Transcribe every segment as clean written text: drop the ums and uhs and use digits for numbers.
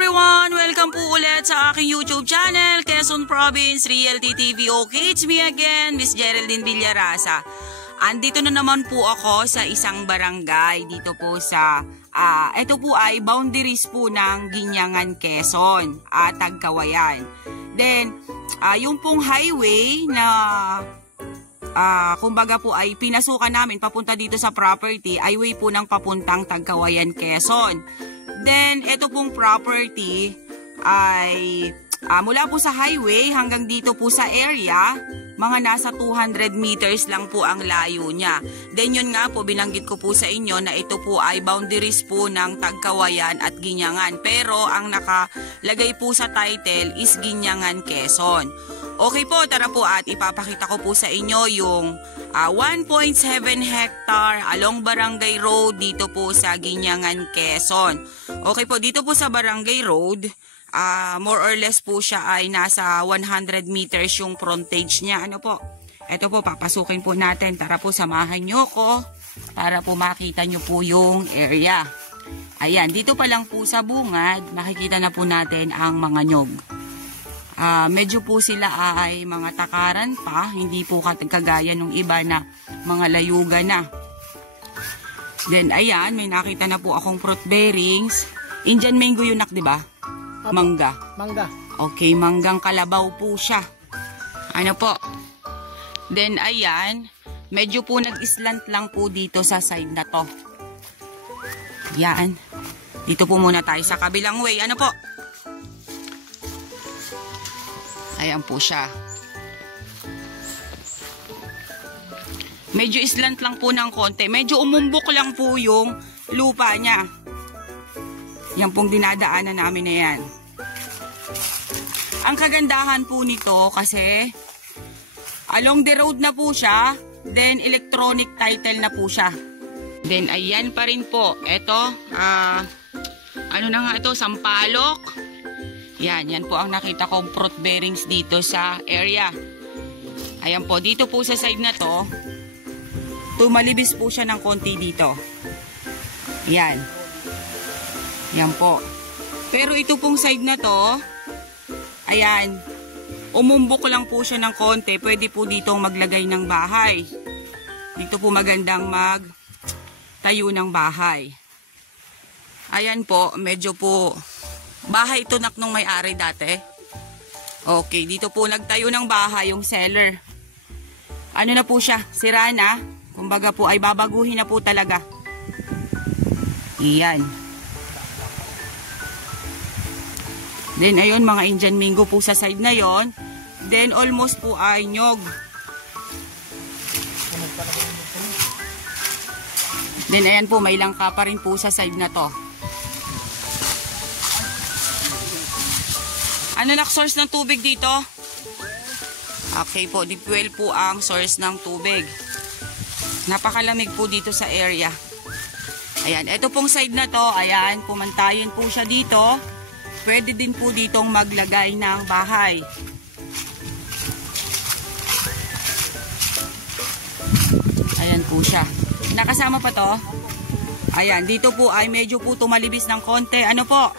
everyone! Welcome po ulit sa aking YouTube channel, Quezon Province Realty TV. Okay, it's me again, Miss Geraldine Villarasa. Andito na naman po ako sa isang barangay dito po sa, ito po ay boundaries po ng Guinyangan, Quezon at Tagkawayan. Then, yung pong highway na kumbaga po ay pinasukan namin papunta dito sa property, highway po ng papuntang Tagkawayan, Quezon. Then, ito pong property ay mula po sa highway hanggang dito po sa area, mga nasa 200 meters lang po ang layo niya. Then, yun nga po, binanggit ko po sa inyo na ito po ay boundaries po ng Tagkawayan at Guinyangan. Pero, ang nakalagay po sa title is Guinyangan, Quezon. Okay po, tara po at ipapakita ko po sa inyo yung 1.7 hectare along Barangay Road dito po sa Guinyangan, Quezon. Okay po, dito po sa Barangay Road, more or less po siya ay nasa 100 meters yung frontage niya. Ano po? Ito po, papasukin po natin. Tara po, samahan nyo ko para po makita nyo po yung area. Ayan, dito pa lang po sa bungad, makikita na po natin ang mga nyog. Medyo po sila ay mga takaran pa, hindi po kagaya nung iba na mga layugan na. Then ayan, may nakita na po akong fruit bearings. Indian mango yun, di ba? Mangga. Mangga. Okay, manggang kalabaw po siya. Ano po? Then ayan, medyo po nag-islant lang po dito sa side na to. Yan. Dito po muna tayo sa kabilang way. Ano po? Ayan po siya. Medyo islant lang po ng konti. Medyo umumbok lang po yung lupa niya. Yan pong dinadaanan namin na yan. Ang kagandahan po nito kasi along the road na po siya. Then electronic title na po siya. Then ayan pa rin po. Ito, ano na nga ito? Sampalok. Yan po ang nakita kong fruit bearings dito sa area. Ayan po, dito po sa side na to, tumalibis po siya ng konti dito. Yan. Yan po. Pero ito pong side na to, ayan, umumbok lang po siya ng konti. Pwede po ditong maglagay ng bahay. Dito po magandang magtayo ng bahay. Ayan po, medyo po bahay ito nung may-ari dati. Okay, dito po nagtayo ng bahay yung seller. Ano na po siya? Sira na. Kumbaga po ay babaguhin na po talaga. Iyan. Then ayun, mga Indian mango po sa side na yon. Then almost po ay nyog. Then ayan po, may langka pa rin po sa side na to. Ano na source ng tubig dito? Okay po, deep well po ang source ng tubig. Napakalamig po dito sa area. Ayan, ito pong side na to, ayan, pumantayin po siya dito. Pwede din po ditong maglagay ng bahay. Ayan po siya. Nakasama pa to? Ayan, dito po ay medyo po tumalibis ng konti. Ano po?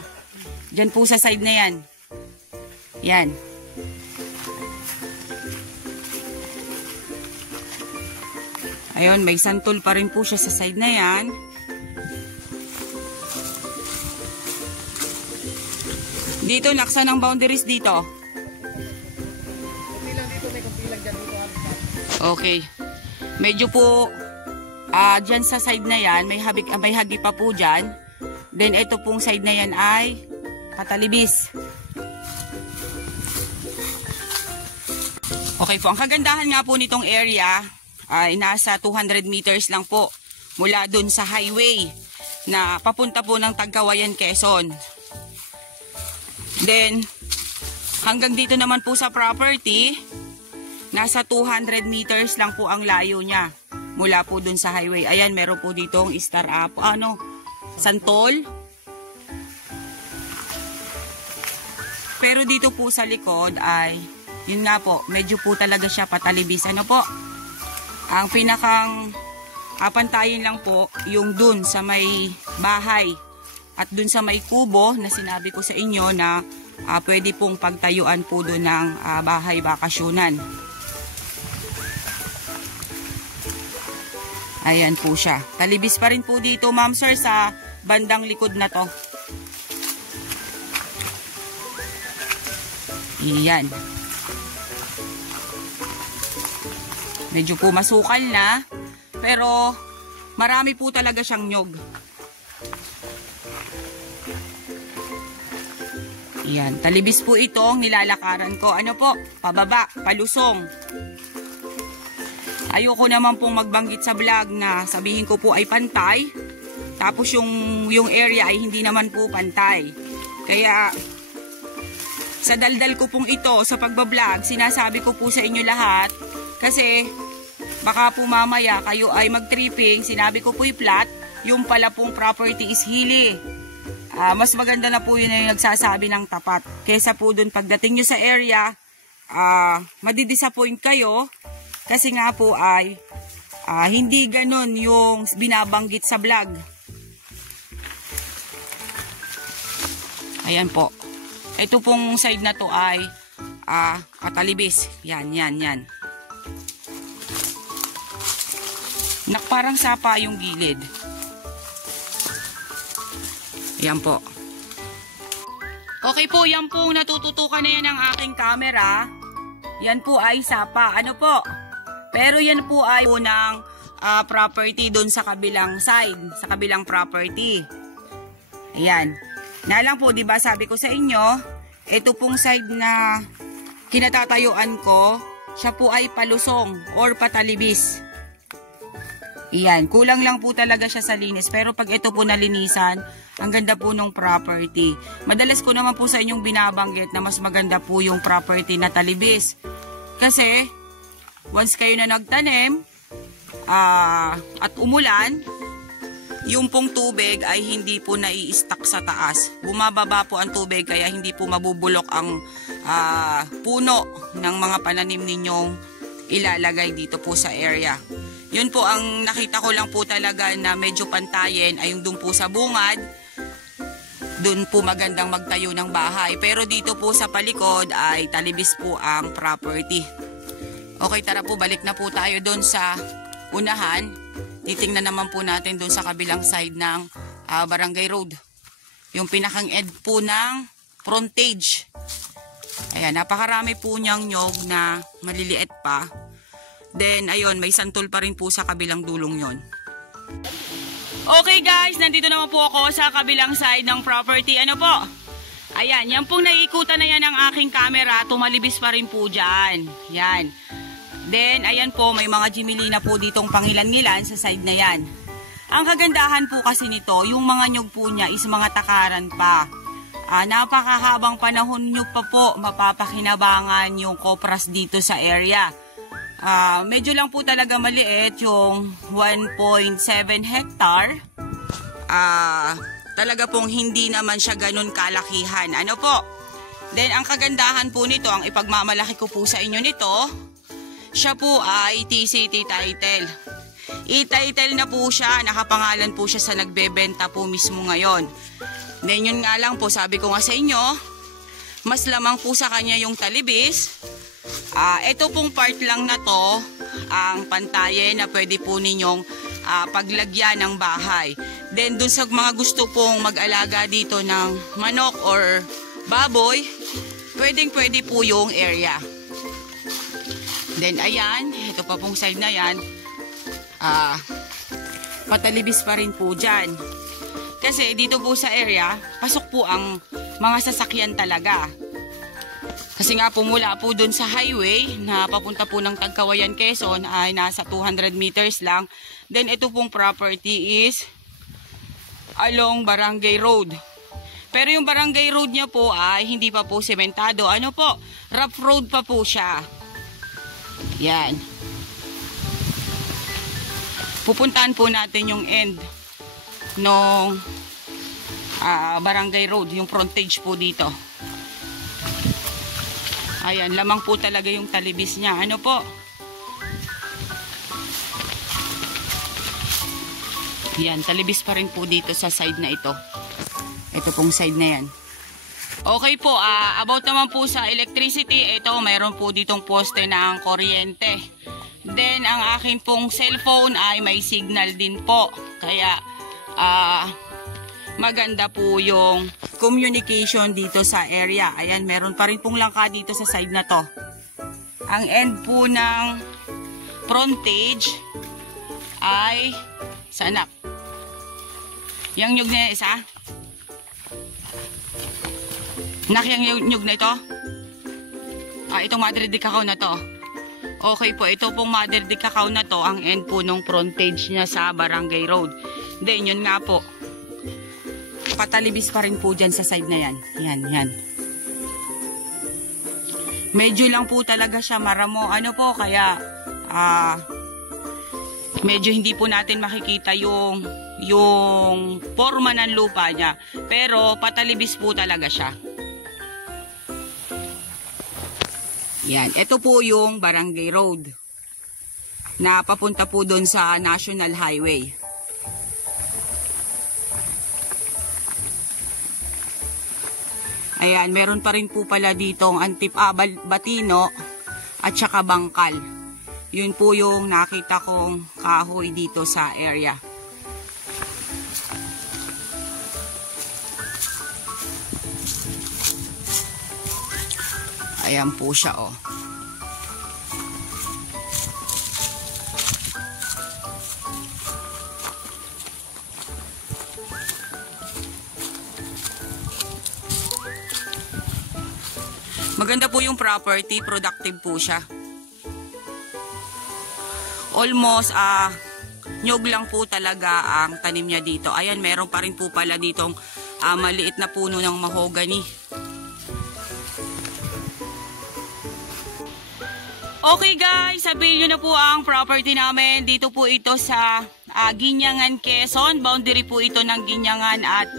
Diyan po sa side na yan. Yan. Ayun, may santol pa rin po siya sa side na yan. Dito, laksa ng boundaries dito. Okay. Medyo po, dyan sa side na yan, may hagi pa po dyan. Then, ito pong side na yan ay patalibis. Okay po, ang kagandahan nga po nitong area ay nasa 200 meters lang po mula dun sa highway na papunta po ng Tagkawayan, Quezon. Then, hanggang dito naman po sa property, nasa 200 meters lang po ang layo niya mula po dun sa highway. Ayan, meron po ditong star up, santol. Pero dito po sa likod ay yun nga po, medyo po talaga siya patalibis. Ano po? Ang pinakang pantayin lang po, yung dun sa may bahay at dun sa may kubo na sinabi ko sa inyo na pwede pong pagtayuan po dun ng bahay bakasyonan. Ayan po siya. Talibis pa rin po dito, ma'am sir, sa bandang likod na to. Ayan. Medyo po masukal na, pero marami po talaga siyang nyog. Ayan, talibis po itong nilalakaran ko. Ano po? Pababa, palusong. Ayoko naman pong magbanggit sa vlog na sabihin ko po ay pantay. Tapos yung area ay hindi naman po pantay. Kaya sa daldal ko pong ito sa pagbablog, sinasabi ko po sa inyo lahat. Kasi baka po mamaya kayo ay mag-tripping, sinabi ko po'y flat, yung pala pong property is hilly. Mas maganda na po yun na yung nagsasabi ng tapat. Kesa po dun pagdating nyo sa area, madidisappoint kayo. Kasi nga po ay hindi ganun yung binabanggit sa vlog. Ayan po. Ito pong side na to ay patalibis. Yan. Parang sapa yung gilid. Yan po. Okay po, yan po natututukan na yan ng aking camera. Yan po ay sapa. Ano po? Pero yan po ay unang property doon sa kabilang side, sa kabilang property. Ayan. Nalang po, 'di ba, sabi ko sa inyo, ito pong side na kinatatayuan ko, siya po ay palusong or patalibis. Iyan, kulang lang po talaga siya sa linis. Pero pag ito po nalinisan, ang ganda po ng property. Madalas ko naman po sa inyong binabanggit na mas maganda po yung property na talibis. Kasi, once kayo na nagtanim, at umulan, yung pong tubig ay hindi po nai-stack sa taas. Bumababa po ang tubig kaya hindi po mabubulok ang puno ng mga pananim ninyong ilalagay dito po sa area. Yun po ang nakita ko lang po talaga na medyo pantayin ay yung doon po sa bungad. Doon po magandang magtayo ng bahay. Pero dito po sa palikod ay talibis po ang property. Okay, tara po, balik na po tayo doon sa unahan. Titingnan naman po natin doon sa kabilang side ng Barangay Road. Yung pinakang end po ng frontage. Ayan, napakarami po niyang nyog na maliliit pa. Then, ayun, may santol pa rin po sa kabilang dulong yon. Okay guys, nandito naman po ako sa kabilang side ng property. Ano po? Ayan, yan pong naiikutan na yan ng aking camera. Tumalibis pa rin po dyan. Yan. Then, ayan po, may mga jimili na po ditong pangilan-ngilan sa side na yan. Ang kagandahan po kasi nito, yung mga nyug po niya is mga takaran pa. Napakahabang panahon nyo pa po mapapakinabangan yung kopras dito sa area. Medyo lang po talaga maliit yung 1.7 hectare. Talaga pong hindi naman siya ganun kalakihan. Ano po? Then ang kagandahan po nito, ang ipagmamalaki ko po sa inyo nito, siya po ay TCT title. I-title na po siya, nakapangalan po siya sa nagbebenta po mismo ngayon. Then yun nga lang po, sabi ko nga sa inyo, mas lamang po sa kanya yung talibis. Ito pong part lang na to ang pantaye na pwede po ninyong paglagyan ng bahay. Then dun sa mga gusto pong mag-alaga dito ng manok or baboy, pwede po yung area. Then ayan, ito pa pong side na yan, patalibis pa rin po dyan. Kasi dito po sa area, pasok po ang mga sasakyan talaga. Kasi nga po mula po dun sa highway na papunta po ng Tagkawayan, Quezon ay nasa 200 meters lang. Then ito pong property is along Barangay Road. Pero yung Barangay Road niya po ay hindi pa po sementado. Ano po? Rough road pa po siya. Yan. Pupuntahan po natin yung end ng Barangay Road, yung frontage po dito. Ayan, lamang po talaga yung talibis niya. Ano po? Yan, talibis pa rin po dito sa side na ito. Ito pong side na yan. Okay po, about naman po sa electricity, ito mayroon po ditong poste ng kuryente. Then ang akin pong cellphone ay may signal din po. Kaya maganda po yung communication dito sa area. Ayan, meron pa rin pong langka dito sa side na to. Ang end po ng frontage ay sanak. Yang nyug na isa? Yang nyug na ito? Itong Mother de Cacao na to. Okay po, ito pong Mother de Cacao na to, ang end po nung frontage niya sa Barangay Road. Then, yun nga po. Patalibis pa rin po dyan sa side na yan. Yan. Medyo lang po talaga siya maramo. Ano po, kaya medyo hindi po natin makikita yung forma ng lupa niya. Pero patalibis po talaga siya. Yan, ito po yung Barangay Road na papunta po doon sa National Highway. Ayan, meron pa rin po pala ditong Batino at saka Bangkal. Yun po yung nakita kong kahoy dito sa area. Ayan po siya, oh. Maganda po yung property, productive po siya. Almost, nyog lang po talaga ang tanim niya dito. Ayan, meron pa rin po pala ditong maliit na puno ng mahogany. Okay guys, sabihin nyo na po ang property namin. Dito po ito sa Guinyangan, Quezon. Boundary po ito ng Guinyangan at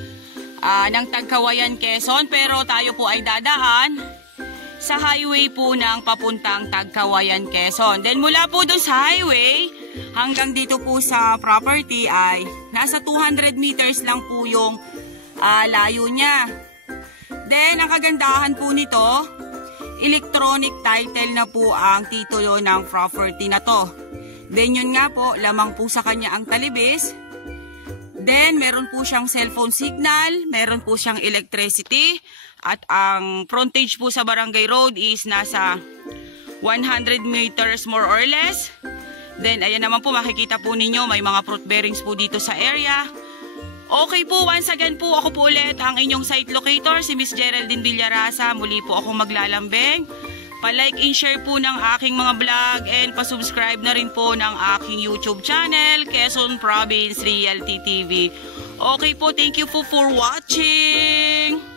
ng Tagkawayan, Quezon. Pero tayo po ay dadaan sa highway po ng papuntang Tagkawayan, Quezon. Then mula po doon sa highway hanggang dito po sa property ay nasa 200 meters lang po yung layo niya. Then ang kagandahan po nito, electronic title na po ang titulo ng property na to. Then yun nga po, lamang po sa kanya ang talibis. Then meron po siyang cellphone signal, meron po siyang electricity. At ang frontage po sa Barangay Road is nasa 100 meters more or less. Then ayan naman po, makikita po ninyo may mga fruit bearings po dito sa area. Okay po, once again po, ako po ulit ang inyong site locator, si Miss Geraldine Villarasa. Muli po akong maglalambing. Pa-like and share po ng aking mga vlog and pa-subscribe na rin po ng aking YouTube channel, Quezon Province Realty TV. Okay po, thank you po for watching!